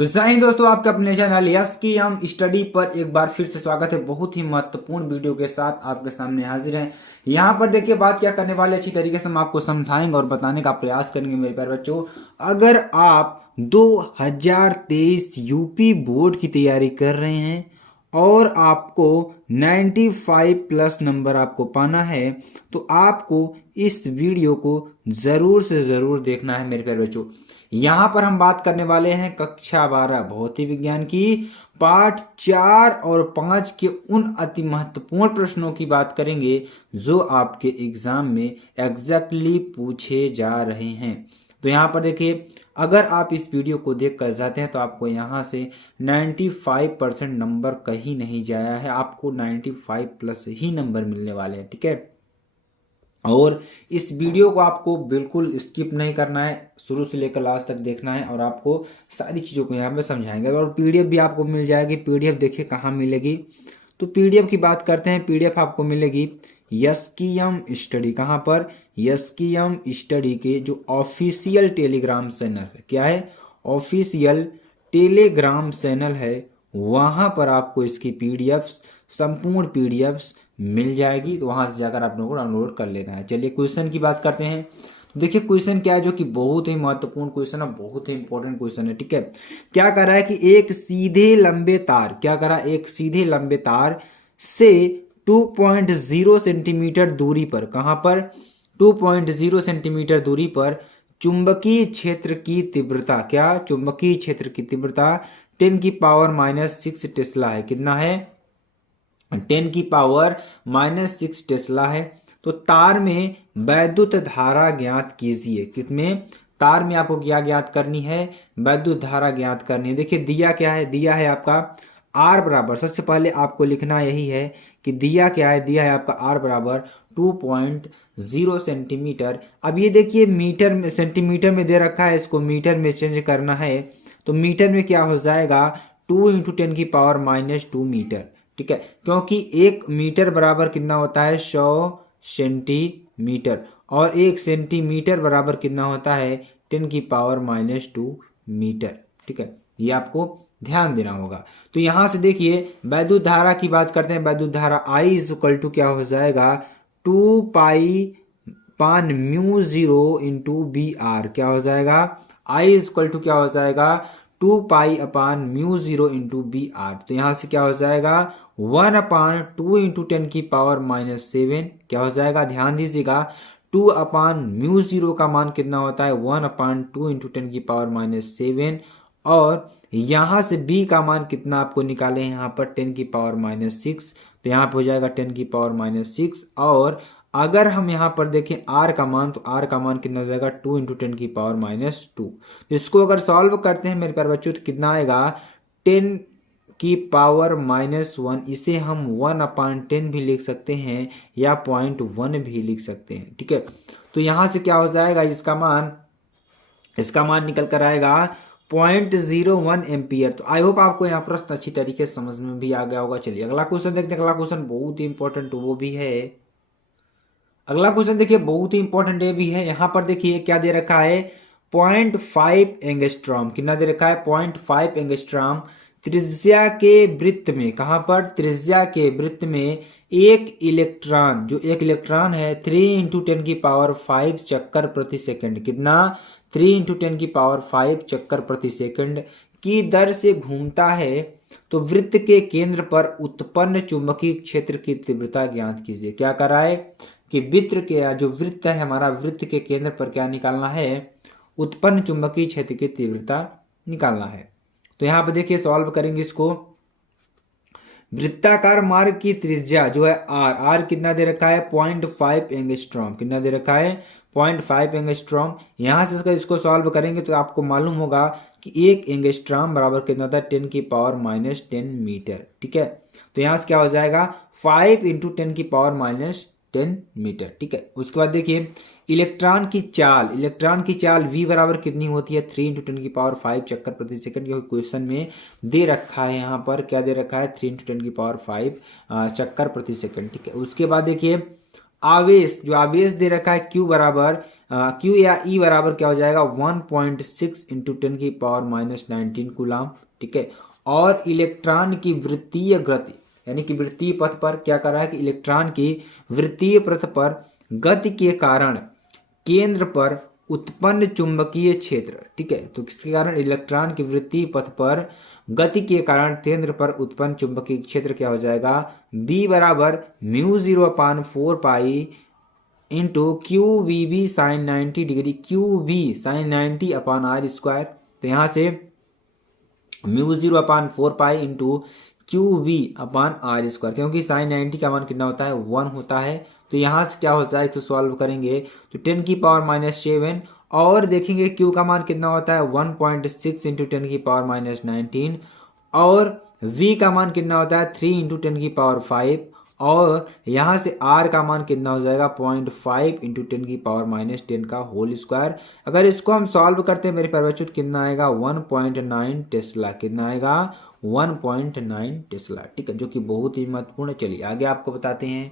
तो जय हिंद दोस्तों, आपके अपने चैनल यस की हम स्टडी पर एक बार फिर से स्वागत है। बहुत ही महत्वपूर्ण वीडियो के साथ आपके सामने हाजिर हैं। यहाँ पर देखिए, बात क्या करने वाले अच्छी तरीके से हम आपको समझाएंगे और बताने का प्रयास करेंगे मेरे प्यारे बच्चों। अगर आप 2023 यूपी बोर्ड की तैयारी कर रहे हैं और आपको 95 प्लस नंबर आपको पाना है, तो आपको इस वीडियो को ज़रूर से ज़रूर देखना है मेरे प्यारे बच्चों। यहाँ पर हम बात करने वाले हैं कक्षा 12 भौतिक विज्ञान की पाठ 4 और 5 के उन अति महत्वपूर्ण प्रश्नों की बात करेंगे जो आपके एग्जाम में एग्जैक्टली पूछे जा रहे हैं। तो यहाँ पर देखिए, अगर आप इस वीडियो को देख कर जाते हैं तो आपको यहाँ से 95% नंबर कहीं नहीं जाया है, आपको 95 प्लस ही नंबर मिलने वाले हैं। ठीक है, और इस वीडियो को आपको बिल्कुल स्किप नहीं करना है, शुरू से लेकर लास्ट तक देखना है और आपको सारी चीज़ों को यहाँ पे समझाएंगे। और पीडीएफ भी आपको मिल जाएगी। पीडीएफ देखिए कहाँ मिलेगी, तो पीडीएफ की बात करते हैं। पीडीएफ आपको मिलेगी यस्कीएम स्टडी। कहाँ पर? यस्कीएम स्टडी के जो ऑफिशियल टेलीग्राम चैनल है, क्या है? ऑफिशियल टेलीग्राम चैनल है, वहाँ पर आपको इसकी पीडीएफ, संपूर्ण पीडीएफ मिल जाएगी। तो वहां से जाकर आप लोगों को डाउनलोड कर लेना है। चलिए क्वेश्चन की बात करते हैं। तो देखिए क्वेश्चन क्या है, जो कि बहुत ही महत्वपूर्ण क्वेश्चन है, बहुत ही इंपॉर्टेंट क्वेश्चन है। ठीक है, क्या कर रहा है कि एक सीधे लंबे तार, क्या कर रहा है, एक सीधे लंबे तार से 2.0 सेंटीमीटर दूरी पर, कहां पर? 2.0 सेंटीमीटर दूरी पर चुंबकीय क्षेत्र की तीव्रता, क्या? चुंबकीय क्षेत्र की तीव्रता 10⁻⁻6 टेस्ला है। कितना है? 10⁻⁻6 टेस्ला है। तो तार में वैद्युत धारा ज्ञात कीजिए। किसमें? तार में आपको क्या ज्ञात करनी है? वैद्युत धारा ज्ञात करनी है। देखिए दिया क्या है, दिया है आपका R बराबर, सबसे पहले आपको लिखना यही है कि दिया क्या है, दिया है आपका R बराबर 2.0 सेंटीमीटर। अब ये देखिए मीटर में, सेंटीमीटर में दे रखा है, इसको मीटर में चेंज करना है। तो मीटर में क्या हो जाएगा? 2 × 10⁻² मीटर। ठीक है, क्योंकि 1 मीटर बराबर कितना होता है? 100 सेंटीमीटर, और 1 सेंटीमीटर बराबर कितना होता है? 10⁻² मीटर। ठीक है, ये आपको ध्यान देना होगा। तो यहां से देखिए वैद्युत धारा की बात करते हैं। वैद्युत धारा I = क्या हो जाएगा? 2π/μ0 × BR। क्या हो जाएगा? I = क्या हो जाएगा? 2π/μ0 × BR। तो यहां से क्या हो जाएगा? 1/2 × 10⁻⁷ क्या हो जाएगा? ध्यान दीजिएगा, 2/μ0 का मान कितना होता है? 1/2 × 10⁻⁷। और यहां से b का मान कितना आपको निकाले हैं यहाँ पर? 10⁻⁶। तो यहाँ पे हो जाएगा 10⁻�6। और अगर हम यहाँ पर देखें r का मान, तो r का मान कितना हो जाएगा? 2 × 10⁻²। इसको अगर सॉल्व करते हैं मेरे प्यारे बच्चों, तो कितना आएगा? 10⁻⁻1। इसे हम 1/10 भी लिख सकते हैं या 0.1 भी लिख सकते हैं। ठीक है, तो यहां से क्या हो जाएगा? इसका मान निकल कर आएगा 0.01 एम्पियर। तो आई होप आपको यहाँ प्रश्न अच्छी तरीके से समझ में भी आ गया होगा। चलिए अगला क्वेश्चन देखते हैं। अगला क्वेश्चन बहुत ही इंपॉर्टेंट वो भी है। अगला क्वेश्चन देखिए बहुत ही इंपॉर्टेंट ये भी है। यहाँ पर देखिए क्या दे रखा है? 0.5 एंगस्ट्रॉम। कितना दे रखा है? 0.5 एंगस्ट्रॉम त्रिज्या के वृत्त में, कहां पर? त्रिज्या के वृत्त में एक इलेक्ट्रॉन, जो एक इलेक्ट्रॉन है 3 × 10⁵ चक्कर प्रति सेकंड। कितना? 3 × 10⁵ चक्कर प्रति सेकंड की दर से घूमता है, तो वृत्त के केंद्र पर उत्पन्न चुंबकीय क्षेत्र की तीव्रता ज्ञात कीजिए। क्या कर रहा है कि जो वृत्त है हमारा, वृत्त के केंद्र पर क्या निकालना है? उत्पन्न चुंबकीय क्षेत्र की तीव्रता निकालना है। तो यहां पर देखिए सॉल्व करेंगे इसको। वृत्ताकार मार्ग की त्रिज्या जो है R कितना दे रखा है? 0.5 एंगस्ट्रॉम। कितना दे रखा है? 0.5 एंगस्ट्रॉम। यहां से इसको सॉल्व करेंगे तो आपको मालूम होगा कि 1 एंगस्ट्रॉम बराबर कितना होता है? 10⁻⁻10 मीटर। ठीक है, तो यहां से क्या हो जाएगा? 5 × 10⁻⁻10 मीटर। ठीक है, उसके बाद देखिए इलेक्ट्रॉन की चाल v बराबर कितनी होती है? 3 × 10⁵ चक्कर प्रति सेकंड। ये क्वेश्चन में दे रखा है। यहाँ पर क्या दे रखा है? 3 × 10⁵ चक्कर प्रति सेकंड। ठीक है, उसके बाद देखिए आवेश, जो आवेश दे रखा है q बराबर क्यू या ई बराबर क्या हो जाएगा 1.6 इंटू 10⁻⁻19 कूलाम, ठीक है। और इलेक्ट्रॉन की वृत्तीय गति यानी कि वृत्तीय पथ पर क्या कर रहा है कि इलेक्ट्रॉन की वृत्तीय पथ पर गति के कारण केंद्र पर उत्पन्न चुंबकीय क्षेत्र, ठीक है। तो किसके कारण? इलेक्ट्रॉन की वृत्तीय पथ पर गति के कारण केंद्र पर उत्पन्न चुंबकीय क्षेत्र क्या हो जाएगा? B बराबर μ0/4 pi into q v B sine 90 degree, q v sine 90 upon r square. तो यहाँ से μ0/4 pi into q v upon r square, क्योंकि साइन 90 का मान कितना होता है? 1 होता है। तो यहाँ से क्या होता है तो सॉल्व करेंगे तो 10⁻⁻7 और देखेंगे क्यू का मान कितना होता है 1.6 इंटू 10⁻⁻19 और v का मान कितना होता है 3 इंटू 10⁵ और यहाँ से r का मान कितना हो जाएगा 0.5 इंटू 10⁻10 का होल स्क्वायर। अगर इसको हम सॉल्व करते हैं मेरे प्यारे बच्चों कितना आएगा 1.9 टेस्ला, कितना आएगा 1.9 टेस्ला, ठीक है, जो कि बहुत ही महत्वपूर्ण है। चलिए आगे आपको बताते हैं।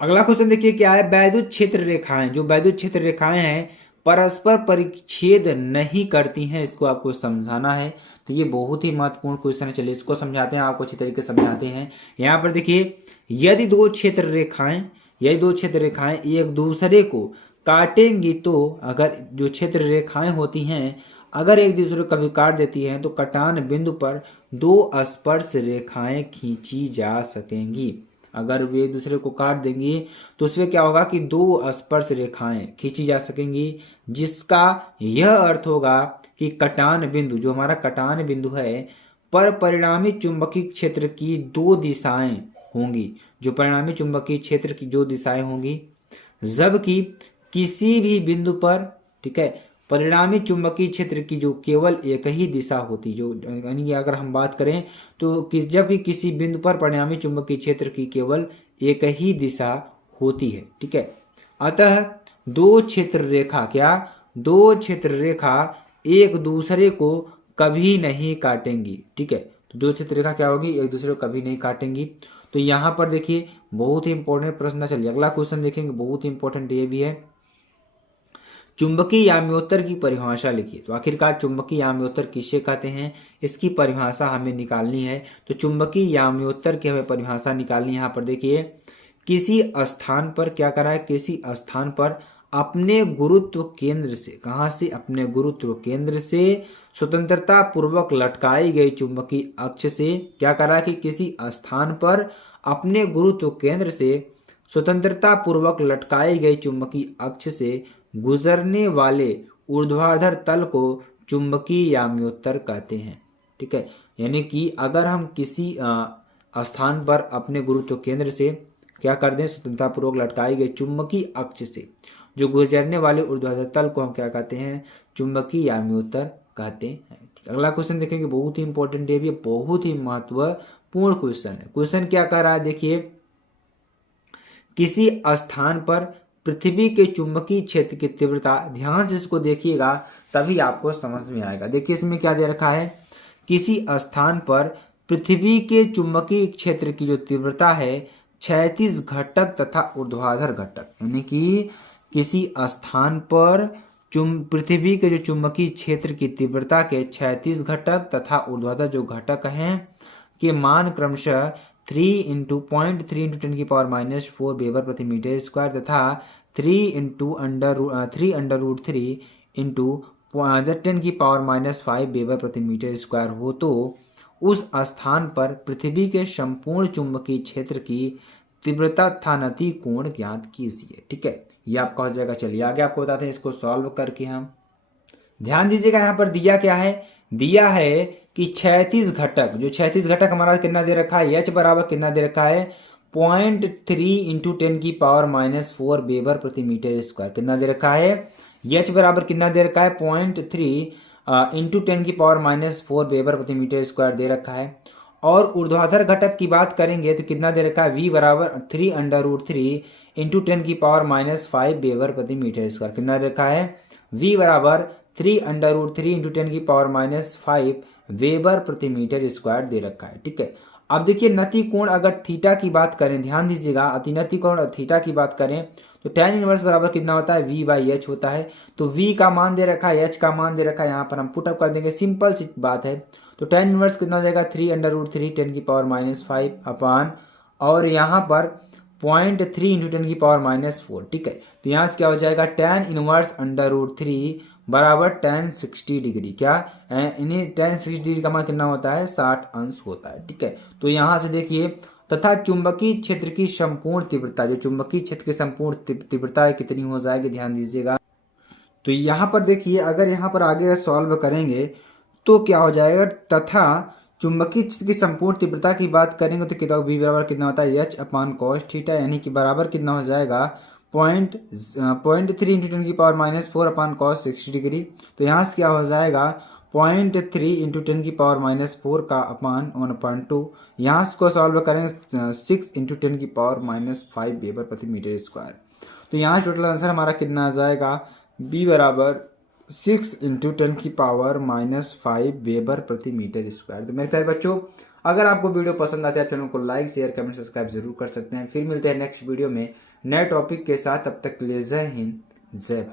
अगला क्वेश्चन देखिए क्या है, वैद्युत क्षेत्र रेखाएं, जो वैद्युत क्षेत्र रेखाएं हैं परस्पर परिच्छेद नहीं करती हैं, इसको आपको समझाना है। तो ये बहुत ही महत्वपूर्ण क्वेश्चन है। चलिए इसको समझाते हैं, आपको अच्छी तरीके से समझाते हैं। यहाँ पर देखिए यदि दो क्षेत्र रेखाएं एक दूसरे को काटेंगी तो अगर जो क्षेत्र रेखाएं होती हैं अगर एक दूसरे को कभी काट देती हैं तो कटान बिंदु पर दो स्पर्श रेखाएं खींची जा सकेंगी। अगर वे एक दूसरे को काट देंगी तो उसमें क्या होगा कि दो स्पर्श रेखाएं खींची जा सकेंगी, जिसका यह अर्थ होगा कि कटान बिंदु, जो हमारा कटान बिंदु है, पर परिणामी चुंबकीय क्षेत्र की दो दिशाएं होंगी, जो परिणामी चुंबकीय क्षेत्र की जो दिशाएं होंगी, जबकि किसी भी बिंदु पर, ठीक है, परिणामी चुंबकीय क्षेत्र की जो केवल एक ही दिशा होती, जो यानी अगर हम बात करें तो जब भी किसी बिंदु पर परिणामी चुंबकीय क्षेत्र की केवल एक ही दिशा होती है, ठीक है। अतः दो क्षेत्र रेखा एक दूसरे को कभी नहीं काटेंगी, ठीक है। तो दो क्षेत्र रेखा क्या होगी, एक दूसरे को कभी नहीं काटेंगी। तो यहाँ पर देखिए बहुत ही इंपॉर्टेंट प्रश्न। चलिए अगला क्वेश्चन देखेंगे, बहुत ही इंपॉर्टेंट ये भी है। चुंबकीय याम्योत्तर की परिभाषा लिखिए। तो आखिरकार चुंबकीय याम्योत्तर किसे कहते हैं, इसकी परिभाषा हमें निकालनी है। तो चुंबकीय याम्योत्तर की हमें परिभाषा निकालनी है। यहाँ पर देखिए किसी स्थान पर क्या करा है, किसी स्थान पर अपने गुरुत्व केंद्र से, कहाँ से, अपने गुरुत्व केंद्र से स्वतंत्रता पूर्वक लटकाई गई चुंबकीय अक्ष से क्या करा है कि किसी स्थान पर अपने गुरुत्व केंद्र से स्वतंत्रता पूर्वक लटकाई गई चुंबकीय अक्ष से गुजरने वाले ऊर्ध्वाधर तल को चुंबकीय याम्योत्तर कहते हैं, ठीक है। यानी कि अगर हम किसी स्थान पर अपने गुरुत्व केंद्र से क्या कर दें, स्वतंत्रता पूर्वक लटकाई गई चुंबकीय अक्ष से जो गुजरने वाले ऊर्ध्वाधर तल को हम क्या कहते हैं, चुंबकीय याम्योत्तर कहते हैं। अगला क्वेश्चन देखेंगे, बहुत ही इंपॉर्टेंट है, बहुत ही महत्वपूर्ण क्वेश्चन है। क्वेश्चन क्या कह रहा है, देखिए किसी स्थान पर पृथ्वी के चुंबकीय क्षेत्र की तीव्रता, ध्यान से इसको देखिएगा तभी आपको समझ में आएगा। देखिए इसमें क्या दे रखा है, किसी स्थान पर पृथ्वी के चुंबकीय क्षेत्र की जो तीव्रता है क्षैतिज घटक तथा ऊर्ध्वाधर घटक, यानी कि किसी स्थान पर पृथ्वी के जो चुंबकीय क्षेत्र की तीव्रता के क्षैतिज घटक तथा ऊर्ध्वाधर जो घटक हैं के मान क्रमशः 3 इंटू 0.3 इंटू 10⁻⁻4 वेबर प्रति मीटर स्क्वायर तथा 3 इंटू √3 इंटू 10⁻⁻5 वेबर प्रति मीटर स्क्वायर हो तो उस स्थान पर पृथ्वी के संपूर्ण चुंबकीय क्षेत्र की तीव्रता तथा नति कोण ज्ञात कीजिए, ठीक है। ये आपका हो जाएगा। चलिए आगे आपको बताते हैं इसको सॉल्व करके। हम ध्यान दीजिएगा, यहाँ पर दिया क्या है, दिया है कि क्षैतिज घटक, जो क्षैतिज घटक हमारा कितना दे रखा है, एच बराबर कितना दे रखा है 0.3 इंटू 10⁻⁻4 वेबर प्रति मीटर स्क्वायर, कितना दे रखा है, एच बराबर कितना दे रखा है 0.3 इंटू 10⁻⁻4 वेबर प्रति मीटर स्क्वायर दे रखा है। और ऊर्ध्वाधर घटक की बात करेंगे तो कितना दे रखा है, वी बराबर 3 इंटू 10⁻5 वेबर प्रति मीटर स्क्वायर, कितना दे रखा है, वी बराबर 3 इंटू 10⁻5 वेबर प्रति मीटर स्क्वायर दे रखा है, ठीक है। अब देखिए नति कोण अगर थीटा की बात करें, ध्यान दीजिएगा, अतिनति कोण थीटा की बात करें तो tan इनवर्स बराबर कितना होता है, v/h होता है। तो v का मान दे रखा है, h का मान दे रखा है, यहाँ पर हम पुटअप कर देंगे, सिंपल सी बात है। तो tan इनवर्स कितना हो जाएगा, 3√3 10⁻⁵ अपान, और यहाँ पर 0.3 इंटू 10⁻⁴, ठीक है। तो यहाँ से क्या हो जाएगा, tan इनवर्स √3 बराबर tan 60 डिग्री, क्या इन्हें tan 60 डिग्री का मान कितना होता है, 60 अंश होता है, ठीक है। तो यहाँ से देखिए, तथा चुंबकीय क्षेत्र की संपूर्ण तीव्रता, जो चुंबकीय क्षेत्र की संपूर्ण तीव्रता है कितनी हो जाएगी, ध्यान दीजिएगा। तो यहाँ पर देखिए, अगर यहाँ पर आगे सॉल्व करेंगे तो क्या हो जाएगा, तथा चुंबकीय क्षेत्र की संपूर्ण तीव्रता की बात करेंगे तो कितना v बराबर कितना होता है, h/cos थीटा, यानी कि बराबर कितना हो जाएगा, 0.3 इंटू 10⁻⁴ अपान cos 60 डिग्री। तो यहाँ से क्या हो जाएगा, 0.3 इंटू 10⁻⁴ का अपान 1/2, यहाँ को सॉल्व करेंगे 6 इंटू 10⁻⁵ वेबर प्रति मीटर स्क्वायर। तो यहाँ टोटल आंसर हमारा कितना आ जाएगा, b बराबर 6 इंटू 10⁻⁵ वेबर प्रति मीटर स्क्वायर। तो मेरे प्यारे बच्चों, अगर आपको वीडियो पसंद आती है चैनल को लाइक शेयर कमेंट सब्सक्राइब जरूर कर सकते हैं। फिर मिलते हैं नेक्स्ट वीडियो में नए टॉपिक के साथ, तब तक के लिए जय हिंद जय भारत।